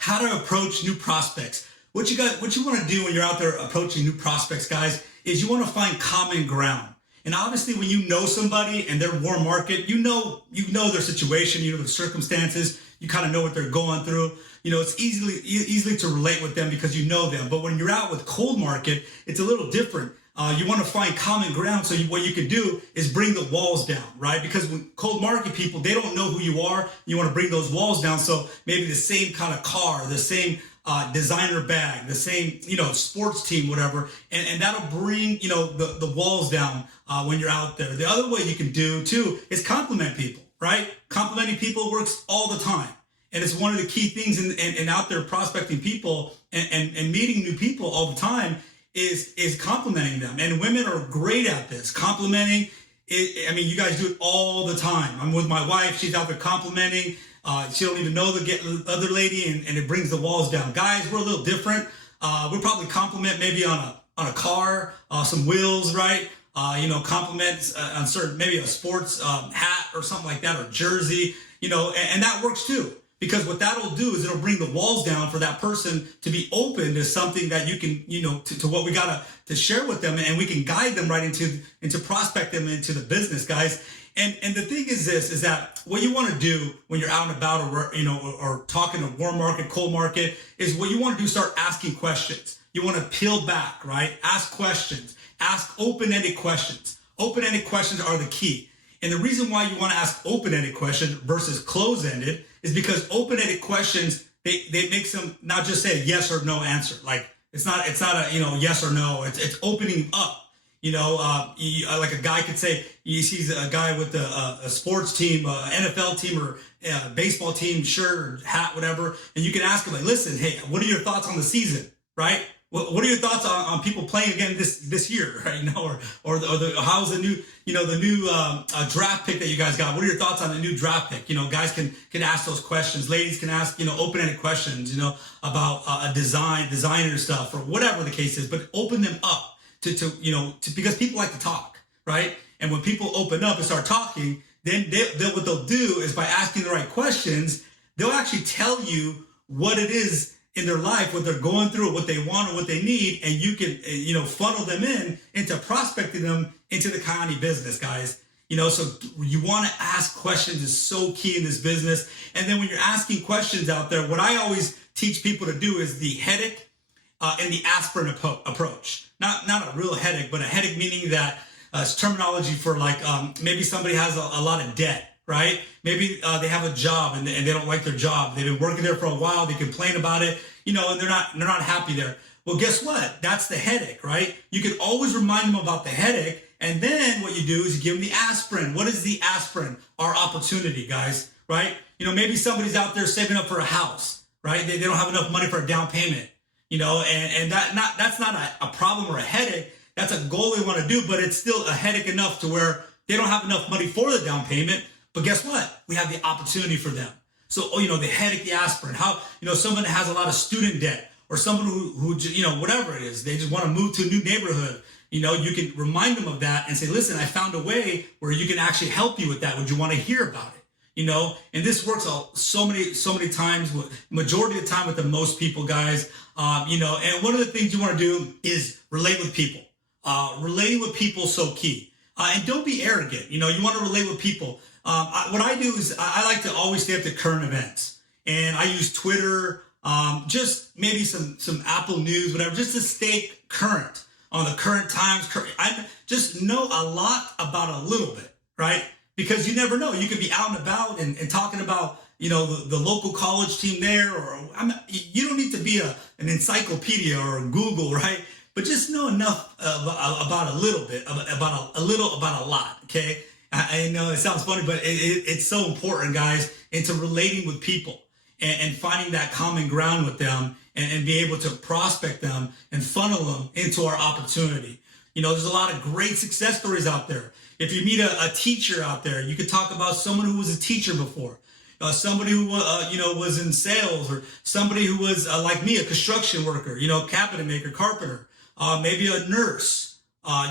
how to approach new prospects. What you want to do when you're out there approaching new prospects, guys, is you want to find common ground. And obviously, when you know somebody and they're warm market, you know their situation, you know their circumstances, you kind of know what they're going through. You know, it's easily to relate with them because you know them. But when you're out with cold market, it's a little different. You want to find common ground. So what you can do is bring the walls down, right? Because when cold market people, they don't know who you are. You want to bring those walls down. So maybe the same kind of car, the same designer bag, the same, sports team, whatever. And that'll bring, the walls down when you're out there. The other way you can do too is compliment people, right? Complimenting people works all the time. And it's one of the key things in out there prospecting people and meeting new people all the time is complimenting them. And women are great at this. Complimenting, you guys do it all the time. I'm with my wife. She's out there complimenting. She don't even know the other lady, and it brings the walls down. Guys, we're a little different. We'll probably compliment maybe on a car, some wheels, right? Compliments on certain, maybe a sports hat or something like that, or jersey, and that works too. Because what that'll do is it'll bring the walls down for that person to be open to something that you can, to what we got to share with them, and we can guide them right into prospect them into the business, guys. And the thing is this, is that what you want to do when you're out and about or talking to warm market, cold market, is what you want to do, start asking questions. You want to peel back, right? Ask questions. Ask open-ended questions. Open-ended questions are the key. And the reason why you want to ask open-ended questions versus closed-ended is because open-ended questions, they make them not just say a yes or no answer. Like it's not a yes or no. It's opening up. Like a guy could say he sees a guy with a sports team, NFL team, or baseball team shirt or hat, whatever, and you can ask him like, listen, hey, what are your thoughts on the season, right? What are your thoughts on people playing again this year, right? Or how's the new draft pick that you guys got? What are your thoughts on the new draft pick? Guys can ask those questions. Ladies can ask open-ended questions, about a designer stuff or whatever the case is, but open them up because people like to talk, right? And when people open up and start talking, then what they'll do is by asking the right questions, they'll actually tell you what it is in their life, what they're going through, what they want, or what they need, and you can, funnel them into prospecting them into the county business, guys. So you want to ask questions is so key in this business. And then when you're asking questions out there, what I always teach people to do is the headache and the aspirin approach. Not a real headache, but a headache meaning that it's terminology for like maybe somebody has a lot of debt. Right? Maybe they have a job and they don't like their job. They've been working there for a while. They complain about it, and they're not happy there. Well, guess what? That's the headache, right? You can always remind them about the headache, and then what you do is you give them the aspirin. What is the aspirin? Our opportunity, guys, right? Maybe somebody's out there saving up for a house, right? They don't have enough money for a down payment, and that's not a problem or a headache. That's a goal they want to do, but it's still a headache enough to where they don't have enough money for the down payment. But guess what? We have the opportunity for them. So, the headache, the aspirin, how, someone that has a lot of student debt, or someone who whatever it is, they just want to move to a new neighborhood. You can remind them of that and say, listen, I found a way where you can actually help you with that. Would you want to hear about it? And this works so many times, majority of the time with the most people, guys. And one of the things you want to do is relate with people. Relating with people is so key. And don't be arrogant. You want to relate with people. What I do is I like to always stay up to current events, and I use Twitter, just maybe some Apple News, whatever, just to stay current on the current times. I just know a lot about a little bit, right? Because you never know. You could be out and about and talking about, the local college team there, or you don't need to be an encyclopedia or a Google, right? But just know enough about a little bit, about a lot, okay? I know it sounds funny, but it's so important, guys, into relating with people and finding that common ground with them and be able to prospect them and funnel them into our opportunity. There's a lot of great success stories out there. If you meet a teacher out there, you could talk about someone who was a teacher before, somebody who was in sales, or somebody who was like me, a construction worker, cabinet maker, carpenter, maybe a nurse.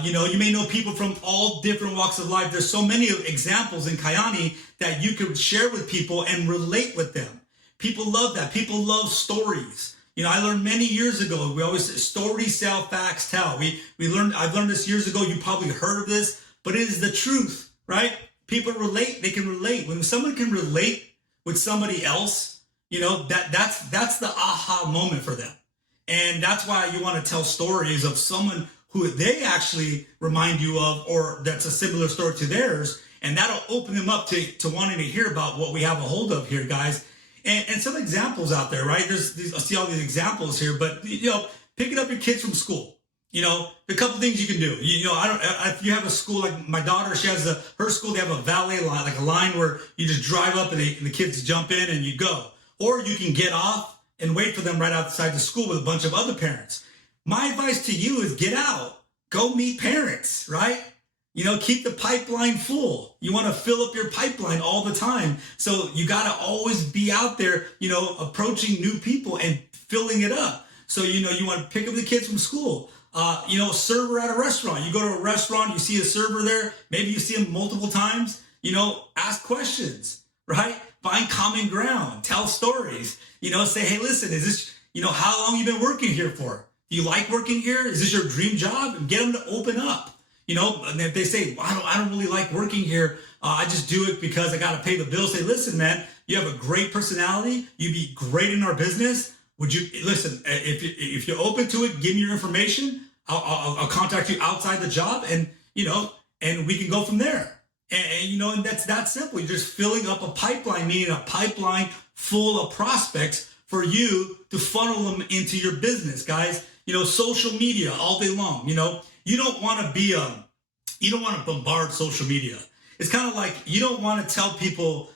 You may know people from all different walks of life. There's so many examples in Kayani that you could share with people and relate with them. People love that. People love stories. I learned many years ago, we always say stories sell, facts tell. I've learned this years ago. You probably heard of this, but it is the truth, right? People relate. They can relate. When someone can relate with somebody else, that's the aha moment for them. And that's why you want to tell stories of someone who they actually remind you of, or that's a similar story to theirs. And that'll open them up to wanting to hear about what we have a hold of here, guys. And some examples out there, right? I see all these examples here, but picking up your kids from school. A couple things you can do. If you have a school like my daughter, she has her school. They have a valet line, like a line where you just drive up and the kids jump in and you go. Or you can get off and wait for them right outside the school with a bunch of other parents. My advice to you is get out, go meet parents, right? Keep the pipeline full. You want to fill up your pipeline all the time. So you got to always be out there, approaching new people and filling it up. So, you want to pick up the kids from school. Server at a restaurant. You go to a restaurant, you see a server there. Maybe you see him multiple times. Ask questions, right? Find common ground. Tell stories. Say, hey, listen, is this, how long you been working here for? Do you like working here? Is this your dream job? And get them to open up. And if they say, well, I don't really like working here. I just do it because I got to pay the bills. Say, listen, man, you have a great personality. You'd be great in our business. Would you listen? If you're open to it, give me your information. I'll contact you outside the job, and and we can go from there. And that's that simple. You're just filling up a pipeline, meaning a pipeline full of prospects for you to funnel them into your business, guys. Social media all day long. You don't want to bombard social media. It's kind of like you don't want to tell people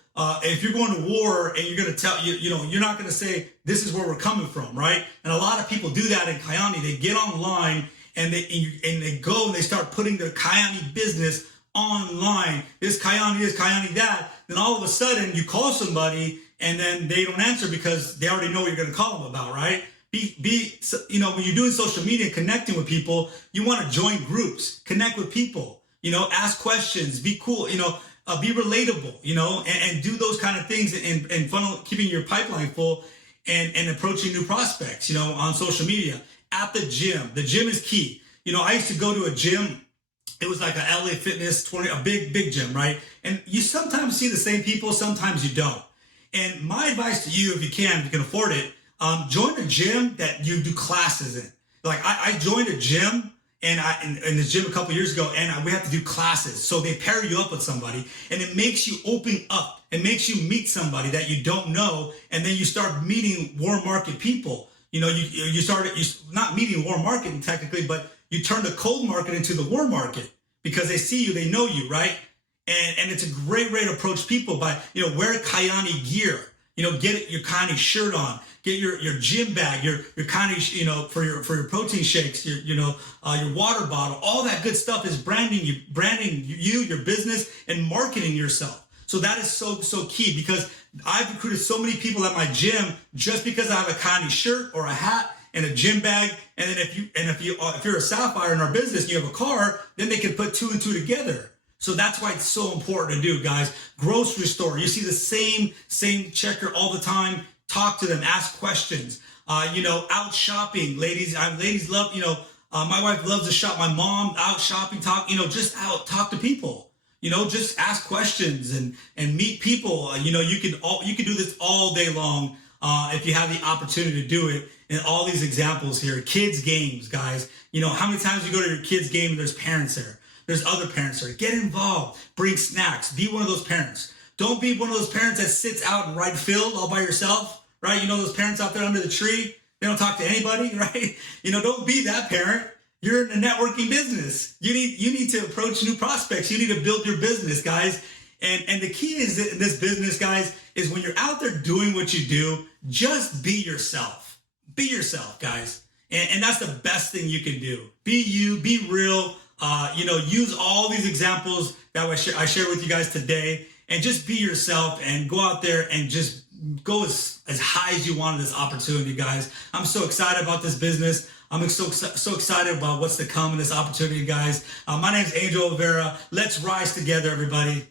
if you're going to war and you're going to tell you're not going to say this is where we're coming from, right? And a lot of people do that in Kyani. They get online and they go and they start putting their Kyani business online. This Kyani that. Then all of a sudden you call somebody and then they don't answer because they already know what you're going to call them about, right? When you're doing social media, connecting with people, you want to join groups, connect with people, ask questions, be cool, be relatable, and do those kind of things and funnel, keeping your pipeline full and approaching new prospects, on social media. At the gym is key. I used to go to a gym. It was like a LA Fitness a big gym, right? And you sometimes see the same people, sometimes you don't. And my advice to you, if you can afford it, join a gym that you do classes in. Like I joined a gym in the gym a couple years ago, and we have to do classes. So they pair you up with somebody, and it makes you open up. It makes you meet somebody that you don't know, and then you start meeting warm market people. You start not meeting warm market technically, but you turn the cold market into the warm market because they see you, they know you, right? And it's a great way to approach people by wear Kyani gear. Get your Kyani shirt on. Get your gym bag, your Kyani, for your protein shakes, your water bottle. All that good stuff is branding you, your business, and marketing yourself. So that is so key, because I've recruited so many people at my gym just because I have a Kyani shirt or a hat and a gym bag. And then if you're a sapphire in our business, you have a car, then they can put two and two together. So that's why it's so important to do, guys. Grocery store, you see the same checker all the time. Talk to them, ask questions. Out shopping, ladies. Ladies love, my wife loves to shop. My mom out shopping, just out, talk to people. Just ask questions and meet people. You can do this all day long if you have the opportunity to do it. And all these examples here, kids games, guys. How many times you go to your kids game and there's parents there? There's other parents there. Get involved. Bring snacks. Be one of those parents. Don't be one of those parents that sits out in right field all by yourself, right? Those parents out there under the tree. They don't talk to anybody, right? Don't be that parent. You're in a networking business. You need to approach new prospects. You need to build your business, guys. And the key is in this business, guys, is when you're out there doing what you do, just be yourself. Be yourself, guys. And that's the best thing you can do. Be you. Be real. Use all these examples that I share with you guys today, and just be yourself and go out there and just go as high as you want in this opportunity, guys. I'm so excited about this business. I'm so excited about what's to come in this opportunity, guys. My name is Angel Olvera. Let's rise together, everybody.